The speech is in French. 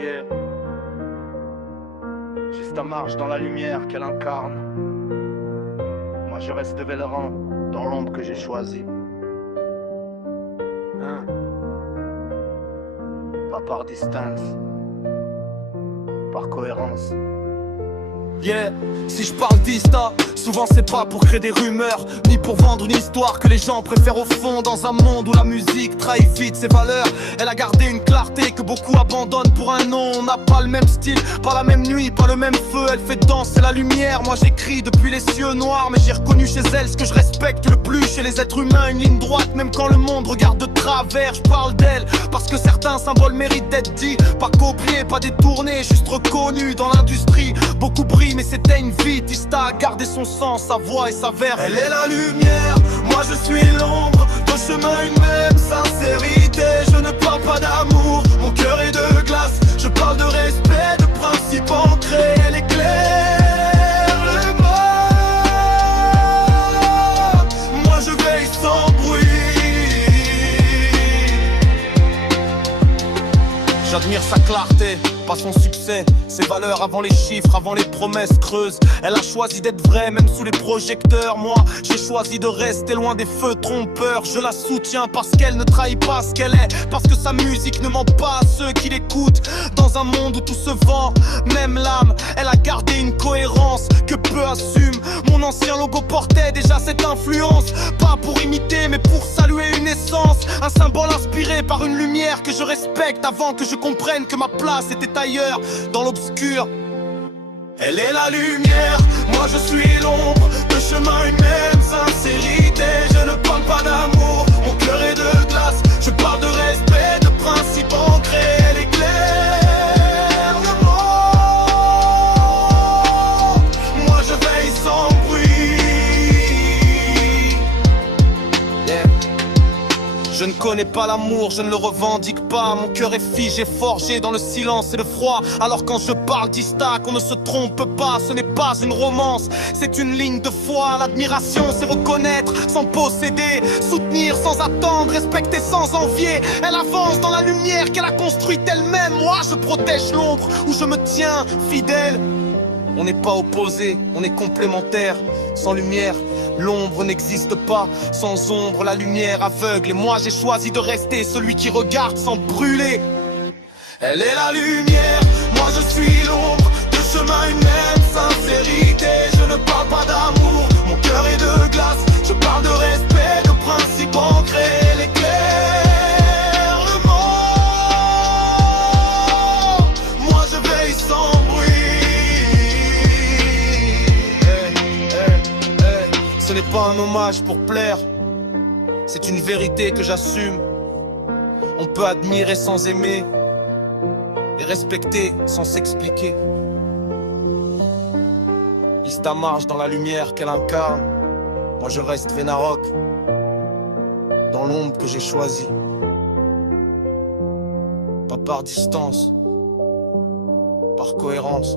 Yeah. Juste marche dans la lumière qu'elle incarne. Moi je reste vénérant dans l'ombre que j'ai choisie. Hein? Pas par distance, par cohérence. Yeah, si je parle d'Ista, souvent c'est pas pour créer des rumeurs, ni pour vendre une histoire que les gens préfèrent au fond. Dans un monde où la musique trahit vite ses valeurs, elle a gardé une clarté que beaucoup abandonnent pour un nom. On n'a pas le même style, pas la même nuit, pas le même feu. Elle fait danser la lumière, moi j'écris depuis les cieux noirs. Mais j'ai reconnu chez elle ce que je respecte le plus chez les êtres humains, une ligne droite même quand le monde regarde de travers. Je parle d'elle parce que certains symboles méritent d'être dits, pas copiés, pas détournés, juste reconnus dans l'industrie. Beaucoup brillent mais s'éteignent vite. Ista a gardé son sens, sa voix et sa verve. Elle est la lumière, moi je suis l'ombre. Deux chemins, une même sincérité. Je ne parle pas d'amour, mon cœur est de glace. Je parle de respect, de principes ancrés. Elle éclaire le mal, moi je veille sans bruit. J'admire sa clarté, pas son succès, ses valeurs avant les chiffres, avant les promesses creuses. Elle a choisi d'être vraie même sous les projecteurs. Moi j'ai choisi de rester loin des feux trompeurs. Je la soutiens parce qu'elle ne trahit pas ce qu'elle est, parce que sa musique ne ment pas à ceux qui l'écoutent. Dans un monde où tout se vend, même l'âme, elle a gardé une cohérence que peu assument. Mon ancien logo portait déjà cette influence, pas pour imiter mais pour saluer une essence. Un symbole inspiré par une lumière que je respecte avant que je comprenne que ma place était ailleurs, dans l'obscur. Elle est la lumière, moi je suis l'ombre. Deux chemins, une même sincérité. Je ne parle pas d'amour, mon cœur est de glace. Je parle de respect, de principes ancrés. Elle éclaire le monde, moi je veille sans bruit. Yeah. Je ne connais pas l'amour, je ne le revendique pas. Mon cœur est figé, forgé dans le silence et le froid. Alors quand je parle d'Ista, qu'on ne se trompe pas, ce n'est pas une romance, c'est une ligne de foi. L'admiration, c'est reconnaître sans posséder, soutenir sans attendre, respecter sans envier. Elle avance dans la lumière qu'elle a construite elle-même. Moi je protège l'ombre où je me tiens fidèle. On n'est pas opposés, on est complémentaires. Sans lumière, l'ombre n'existe pas. Sans ombre, la lumière aveugle. Et moi j'ai choisi de rester celui qui regarde sans brûler. Elle est la lumière, moi je suis l'ombre. Deux chemins, une même sincérité. Je ne parle pas d'amour, mon cœur est de glace. Je parle de respect, de principes ancrés. Elle éclaire le monde, moi je veille sans bruit. Ce n'est pas un hommage pour plaire, c'est une vérité que j'assume. On peut admirer sans aimer et respecter sans s'expliquer. Ista marche dans la lumière qu'elle incarne. Moi je reste Vénarok dans l'ombre que j'ai choisie. Pas par distance, par cohérence.